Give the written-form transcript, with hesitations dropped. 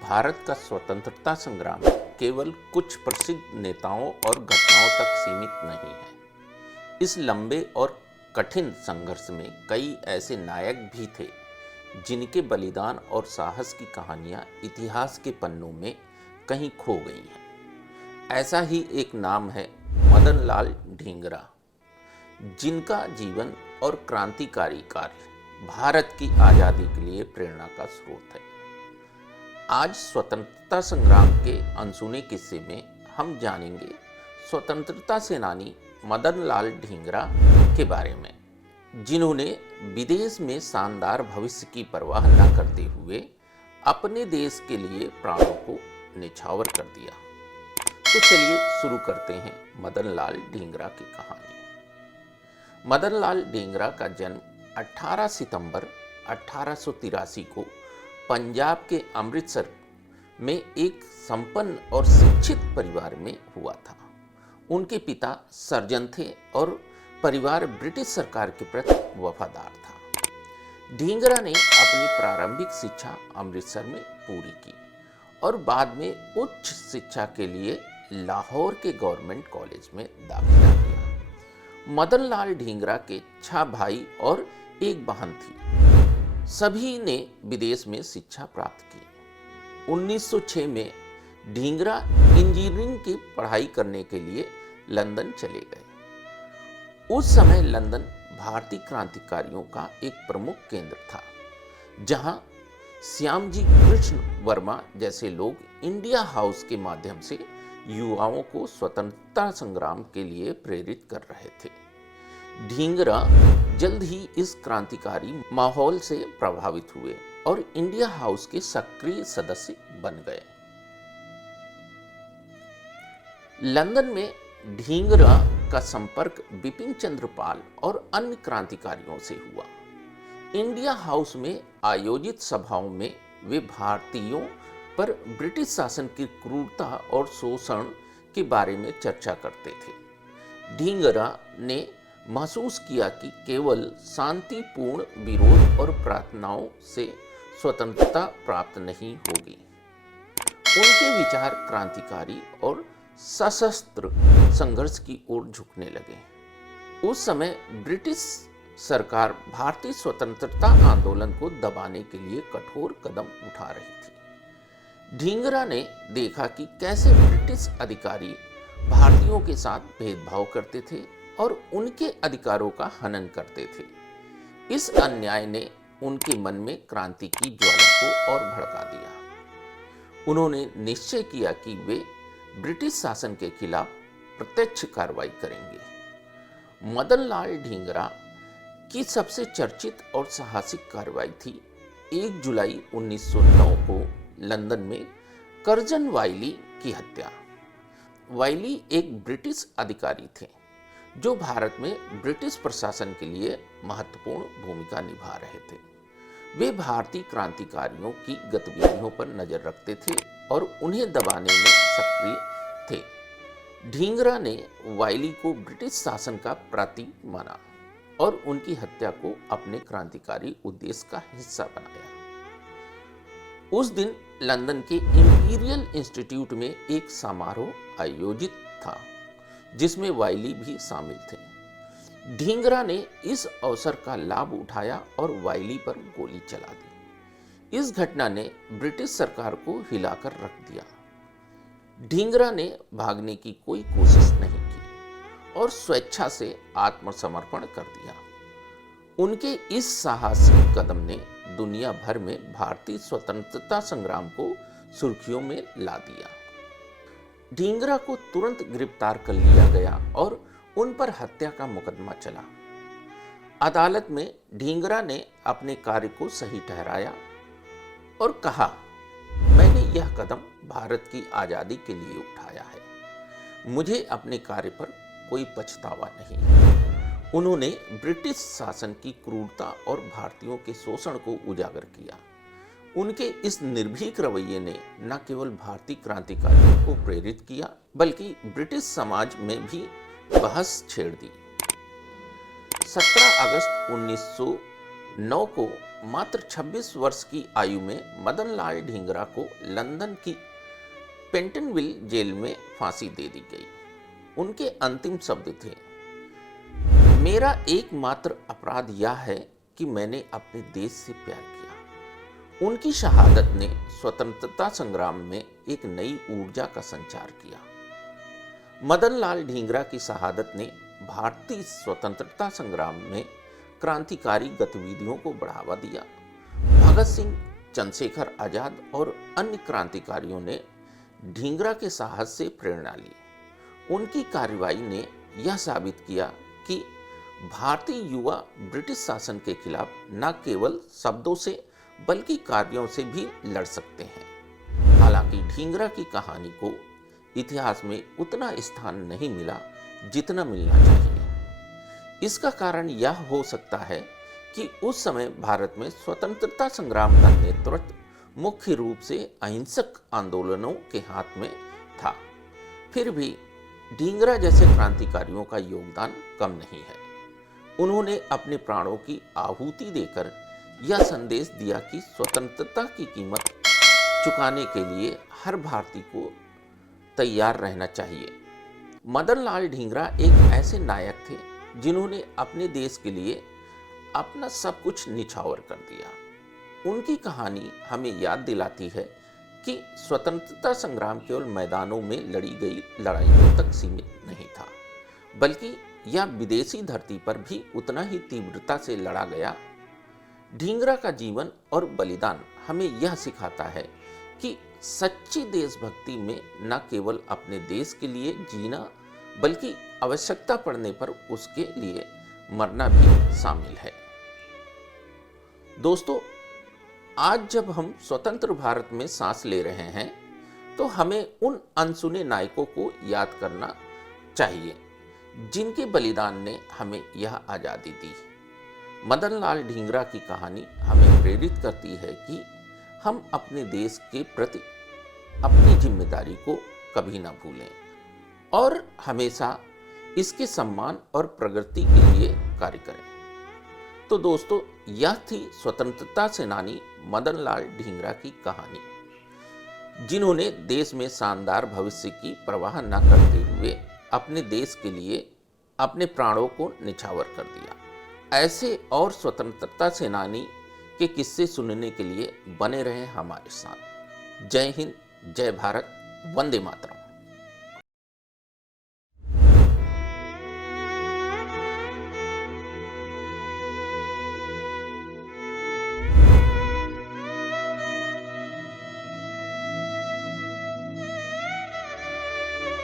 भारत का स्वतंत्रता संग्राम केवल कुछ प्रसिद्ध नेताओं और घटनाओं तक सीमित नहीं है। इस लंबे और कठिन संघर्ष में कई ऐसे नायक भी थे जिनके बलिदान और साहस की कहानियां इतिहास के पन्नों में कहीं खो गई हैं। ऐसा ही एक नाम है मदन लाल ढींगरा, जिनका जीवन और क्रांतिकारी कार्य भारत की आज़ादी के लिए प्रेरणा का स्रोत है। आज स्वतंत्रता संग्राम के अनसुने किस्से में हम जानेंगे स्वतंत्रता सेनानी मदन लाल ढींगरा के बारे में, जिन्होंने विदेश में शानदार भविष्य की परवाह न करते हुए अपने देश के लिए प्राणों को न्यौछावर कर दिया। तो चलिए शुरू करते हैं मदन लाल ढींगरा की कहानी। मदन लाल ढींगरा का जन्म 18 सितंबर 1883 को पंजाब के अमृतसर में एक संपन्न और शिक्षित परिवार में हुआ था। उनके पिता सर्जन थे और परिवार ब्रिटिश सरकार के प्रति वफादार था। ढींगरा ने अपनी प्रारंभिक शिक्षा अमृतसर में पूरी की और बाद में उच्च शिक्षा के लिए लाहौर के गवर्नमेंट कॉलेज में दाखिला लिया। मदन लाल ढींगरा के 6 भाई और एक बहन थी। सभी ने विदेश में शिक्षा प्राप्त की। 1906 में ढींगरा इंजीनियरिंग की पढ़ाई करने के लिए लंदन चले गए। उस समय लंदन भारतीय क्रांतिकारियों का एक प्रमुख केंद्र था, जहां श्यामजी कृष्ण वर्मा जैसे लोग इंडिया हाउस के माध्यम से युवाओं को स्वतंत्रता संग्राम के लिए प्रेरित कर रहे थे। ढींगरा जल्द ही इस क्रांतिकारी माहौल से प्रभावित हुए और इंडिया हाउस के सक्रिय सदस्य बन गए। लंदन में ढींगरा का संपर्क बिपिन चंद्र पाल और अन्य क्रांतिकारियों से हुआ। इंडिया हाउस में आयोजित सभाओं में वे भारतीयों पर ब्रिटिश शासन की क्रूरता और शोषण के बारे में चर्चा करते थे। ढींगरा ने महसूस किया कि केवल शांतिपूर्ण विरोध और प्रार्थनाओं से स्वतंत्रता प्राप्त नहीं होगी। उनके विचार क्रांतिकारी और सशस्त्र संघर्ष की ओर झुकने लगे। उस समय ब्रिटिश सरकार भारतीय स्वतंत्रता आंदोलन को दबाने के लिए कठोर कदम उठा रही थी। ढींगरा ने देखा कि कैसे ब्रिटिश अधिकारी भारतीयों के साथ भेदभाव करते थे और उनके अधिकारों का हनन करते थे। इस अन्याय ने उनके मन में क्रांति की ज्वाला को और भड़का दिया। उन्होंने निश्चय किया कि वे ब्रिटिश शासन के खिलाफ प्रत्यक्ष कार्रवाई करेंगे। मदन लाल ढींगरा की सबसे चर्चित और साहसिक कार्रवाई थी 1 जुलाई 1909 को लंदन में कर्जन वाइली की हत्या। वाइली एक ब्रिटिश अधिकारी थे जो भारत में ब्रिटिश प्रशासन के लिए महत्वपूर्ण भूमिका निभा रहे थे। वे भारतीय क्रांतिकारियों की गतिविधियों पर नजर रखते थे और उन्हें दबाने में सक्रिय थे। ढींगरा ने वाइली को ब्रिटिश शासन का प्रतीक माना और उनकी हत्या को अपने क्रांतिकारी उद्देश्य का हिस्सा बनाया। उस दिन लंदन के इंपीरियल इंस्टीट्यूट में एक समारोह आयोजित था जिसमें वाइली भी शामिल थे। ढींगरा ने इस अवसर का लाभ उठाया और वाइली पर गोली चला दी। इस घटना ने ब्रिटिश सरकार को हिलाकर रख दिया। ढींगरा ने भागने की कोई कोशिश नहीं की और स्वेच्छा से आत्मसमर्पण कर दिया। उनके इस साहसिक कदम ने दुनिया भर में भारतीय स्वतंत्रता संग्राम को सुर्खियों में ला दिया। ढींगरा को तुरंत गिरफ्तार कर लिया गया और उन पर हत्या का मुकदमा चला। अदालत में ढींगरा ने अपने कार्य को सही ठहराया और कहा, मैंने यह कदम भारत की आज़ादी के लिए उठाया है। मुझे अपने कार्य पर कोई पछतावा नहीं। उन्होंने ब्रिटिश शासन की क्रूरता और भारतीयों के शोषण को उजागर किया। उनके इस निर्भीक रवैये ने न केवल भारतीय क्रांतिकारियों को प्रेरित किया बल्कि ब्रिटिश समाज में भी बहस छेड़ दी। 17 अगस्त 1909 को मात्र 26 वर्ष की आयु में मदन लाल ढींगरा को लंदन की पेंटनविल जेल में फांसी दे दी गई। उनके अंतिम शब्द थे, मेरा एकमात्र अपराध यह है कि मैंने अपने देश से प्यार किया। उनकी शहादत ने स्वतंत्रता संग्राम में एक नई ऊर्जा का संचार किया। मदन लाल ढींगरा की शहादत ने भारतीय स्वतंत्रता संग्राम में क्रांतिकारी गतिविधियों को बढ़ावा दिया। भगत सिंह, चंद्रशेखर आजाद और अन्य क्रांतिकारियों ने ढींगरा के साहस से प्रेरणा ली। उनकी कार्रवाई ने यह साबित किया कि भारतीय युवा ब्रिटिश शासन के खिलाफ न केवल शब्दों से बल्कि कार्यों से भी लड़ सकते हैं। हालांकि ढींगरा की कहानी को इतिहास में उतना स्थान नहीं मिला जितना मिलना चाहिए। इसका कारण यह हो सकता है कि उस समय भारत में स्वतंत्रता संग्राम का नेतृत्व मुख्य रूप से अहिंसक आंदोलनों के हाथ में था। फिर भी ढींगरा जैसे क्रांतिकारियों का योगदान कम नहीं है। उन्होंने अपने प्राणों की आहुति देकर यह संदेश दिया कि स्वतंत्रता की कीमत चुकाने के लिए हर भारतीय को तैयार रहना चाहिए। मदन लाल ढींगरा एक ऐसे नायक थे जिन्होंने अपने देश के लिए अपना सब कुछ निछावर कर दिया। उनकी कहानी हमें याद दिलाती है कि स्वतंत्रता संग्राम केवल मैदानों में लड़ी गई लड़ाइयों तक सीमित नहीं था, बल्कि यह विदेशी धरती पर भी उतना ही तीव्रता से लड़ा गया। ढींगरा का जीवन और बलिदान हमें यह सिखाता है कि सच्ची देशभक्ति में न केवल अपने देश के लिए जीना बल्कि आवश्यकता पड़ने पर उसके लिए मरना भी शामिल है। दोस्तों, आज जब हम स्वतंत्र भारत में सांस ले रहे हैं तो हमें उन अनसुने नायकों को याद करना चाहिए जिनके बलिदान ने हमें यह आज़ादी दी। मदन लाल ढींगरा की कहानी हमें प्रेरित करती है कि हम अपने देश के प्रति अपनी जिम्मेदारी को कभी ना भूलें और हमेशा इसके सम्मान और प्रगति के लिए कार्य करें। तो दोस्तों, यह थी स्वतंत्रता सेनानी मदन लाल ढींगरा की कहानी, जिन्होंने देश में शानदार भविष्य की परवाह न करते हुए अपने देश के लिए अपने प्राणों को निछावर कर दिया। ऐसे और स्वतंत्रता सेनानी के किस्से सुनने के लिए बने रहें हमारे साथ। जय हिंद, जय भारत, वंदे मातरम।